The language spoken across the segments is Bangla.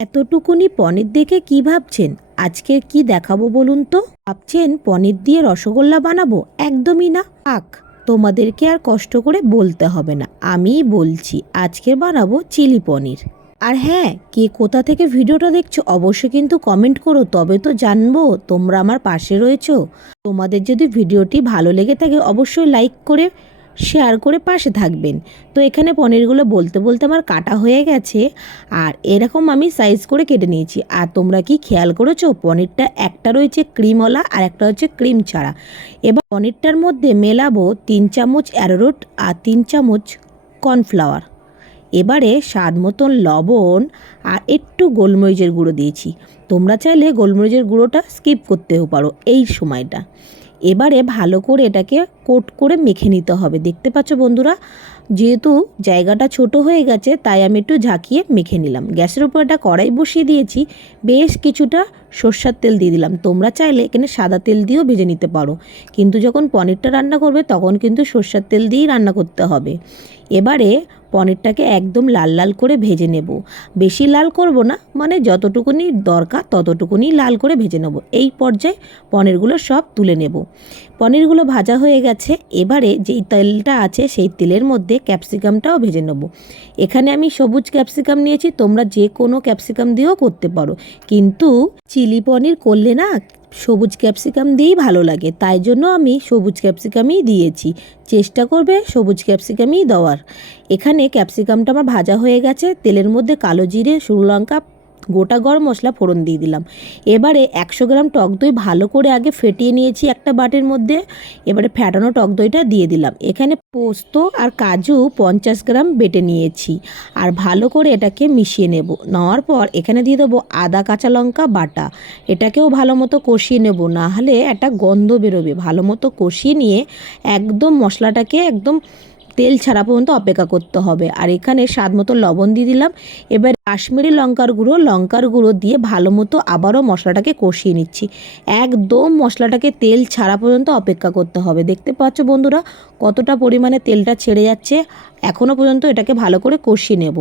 এতটুকুনি পনির দেখে কি ভাবছেন? আজকের কি দেখাবো বলুন তো? ভাবছেন পনির দিয়ে রসগোল্লা বানাবো? একদমই না। আক তোমাদেরকে আর কষ্ট করে বলতে হবে না। আমিই বলছি, আজকে বানাবো চিলি পনির। আর হ্যাঁ কে কোথা থেকে ভিডিওটা দেখছ অবশ্যই কিন্তু কমেন্ট করো, তবে তো জানব, তোমরা আমার পাশে রয়েছো। তোমাদের যদি ভিডিওটি ভালো লেগে থাকে, অবশ্যই লাইক করে শেয়ার করে পাশে থাকবেন। তো এখানে পনিরগুলো বলতে বলতে আমার কাটা হয়ে গেছে আর এরকম আমি সাইজ করে কেটে নিয়েছি। আর তোমরা কি খেয়াল করেছ? পনিরটা একটা রয়েছে ক্রিমওয়ালা আর একটা হচ্ছে ক্রিম ছাড়া। এবার পনিরটার মধ্যে মেলাবো তিন চামচ অ্যারোরুট আর তিন চামচ কর্নফ্লাওয়ার। এবারে স্বাদ মতন লবণ আর একটু গোলমরিচের গুঁড়ো দিয়েছি। তোমরা চাইলে গোলমরিচের গুঁড়োটা স্কিপ করতেও পারো এই সময়টা। এবারে ভালো করে এটাকে কোট করে মেখে নিতে হবে। দেখতে পাচ্ছ বন্ধুরা, যেহেতু জায়গাটা ছোট হয়ে গেছে, তাই আমি একটু ঝাঁকিয়ে মেখে নিলাম। গ্যাসের উপর একটা কড়াই বসিয়ে দিয়েছি, বেশ কিছুটা সর্ষার তেল দিয়ে দিলাম। তোমরা চাইলে এখানে সাদা তেল দিয়েও ভেজে নিতে পারো, কিন্তু যখন পনিরটা রান্না করবে, তখন কিন্তু সর্ষার তেল দিয়েই রান্না করতে হবে। এবারে পনিরটাকে একদম লাল লাল করে ভেজে নেব। বেশি লাল করব না মানে যতটুকুনি দরকার, ততটুকুনি লাল করে ভেজে নেব। এই পর্যায়ে পনিরগুলো সব তুলে নেব। পনিরগুলো ভাজা হয়ে গেছে, এবারে যেই তেলটা আছে সেই তেলের মধ্যে ক্যাপসিকামটাও ভেজে নেব। এখানে আমি সবুজ ক্যাপসিকাম নিয়েছি, তোমরা যে কোনো ক্যাপসিকাম দিয়েও করতে পারো। কিন্তু চিলি পনির করলে না সবুজ ক্যাপসিকাম দিয়েই ভালো লাগে, তাই জন্য আমি সবুজ ক্যাপসিকামই দিয়েছি। চেষ্টা করবে সবুজ ক্যাপসিকামই দেওয়ার। এখানে ক্যাপসিকামটা আমার ভাজা হয়ে গেছে, তেলের মধ্যে কালো জিরে, শুকনো লঙ্কা গোটা গরম মশলা ফোড়ন দিয়ে দিলাম। এবারে একশো গ্রাম টক দই ভালো করে আগে ফেটিয়ে নিয়েছি একটা বাটির মধ্যে। এবারে ফ্যাটানো টক দইটা দিয়ে দিলাম। এখানে পোস্ত আর কাজু পঞ্চাশ গ্রাম বেটে নিয়েছি আর ভালো করে এটাকে মিশিয়ে নেব। নেওয়ার পর এখানে দিয়ে দেবো আদা, কাঁচা লঙ্কা বাটা। এটাকেও ভালো মতো কষিয়ে নেব, না হলে একটা গন্ধ বেরোবে। ভালো মতো কষিয়ে নিয়ে একদম মশলাটাকে একদম তেল ছাড়া পর্যন্ত অপেক্ষা করতে হবে। আর এখানে স্বাদ মতো লবণ দিয়ে দিলাম। এবার কাশ্মীরি লঙ্কার গুঁড়ো লঙ্কার গুঁড়ো দিয়ে ভালো মতো আবারও মশলাটাকে কষিয়ে নিচ্ছি। একদম মশলাটাকে তেল ছাড়া পর্যন্ত অপেক্ষা করতে হবে। দেখতে পাচ্ছ বন্ধুরা, কতটা পরিমাণে তেলটা ছেড়ে যাচ্ছে। এখনও পর্যন্ত এটাকে ভালো করে কষিয়ে নেব।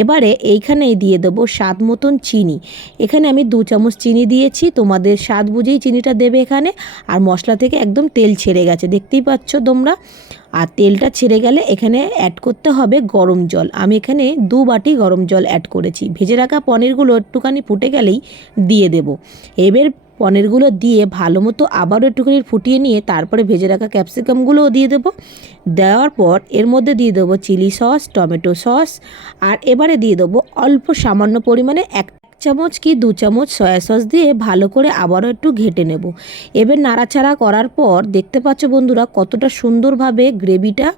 এবারে এইখানেই দিয়ে দেবো স্বাদ মতন চিনি। এখানে আমি দু চামচ চিনি দিয়েছি, তোমাদের স্বাদ বুঝেই চিনিটা দেবে এখানে। আর মশলা থেকে একদম তেল ছেড়ে গেছে, দেখতেই পাচ্ছ তোমরা? আর তেলটা ছেড়ে গেলে এখানে অ্যাড করতে হবে গরম জল। আমি এখানে দু বাটি গরম জল অ্যাড করেছি। ভেজে রাখা পনিরগুলো একটুখানি ফুটে গেলেই দিয়ে দেব। এবার পনিরগুলো দিয়ে ভালো মতো আবারও একটুখানি ফুটিয়ে নিয়ে তারপরে ভেজে রাখা ক্যাপসিকামগুলোও দিয়ে দেবো। দেওয়ার পর এর মধ্যে দিয়ে দেবো চিলি সস, টমেটো সস, আর এবারে দিয়ে দেবো অল্প সামান্য পরিমাণে এক চামচ কি দু চামচ সয়া সস দিয়ে ভালো করে আবারও একটু ঘেটে নেব। এবার নাড়াচাড়া করার পর দেখতে পাচ্ছ বন্ধুরা কতটা সুন্দরভাবে গ্রেভিটা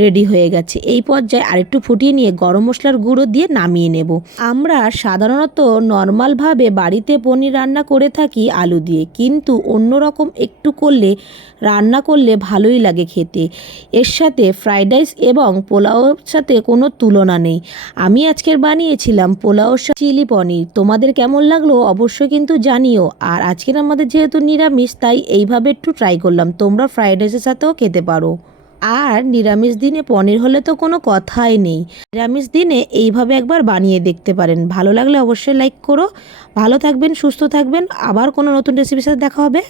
রেডি হয়ে গেছে। এই পর্যায়ে আরেকটু ফুটিয়ে নিয়ে গরম মশলার গুঁড়ো দিয়ে নামিয়ে নেব। আমরা সাধারণত নর্মালভাবে বাড়িতে পনির রান্না করে থাকি আলু দিয়ে, কিন্তু অন্যরকম একটু করলে, রান্না করলে ভালোই লাগে খেতে। এর সাথে ফ্রাইড রাইস এবং পোলাওর সাথে কোনো তুলনা নেই। আমি আজকের বানিয়েছিলাম পোলাওর চিলি পনির। তোমাদের কেমন লাগল অবশ্যই কিন্তু জানিও। আর আজকের আমাদের যেহেতু নিরামিষ, তাই এইভাবে একটু ট্রাই করলাম। তোমরা ফ্রায়েড রাইসের সাথেও খেতে পারো। আর নিরামিষ দিনে পনির হলে তো কোনো কথাই নেই। নিরামিষ দিনে এইভাবে একবার বানিয়ে দেখতে পারেন। ভালো লাগলে অবশ্যই লাইক করো। ভালো থাকবেন, সুস্থ থাকবেন। আবার কোনো নতুন রেসিপির সাথে দেখা হবে।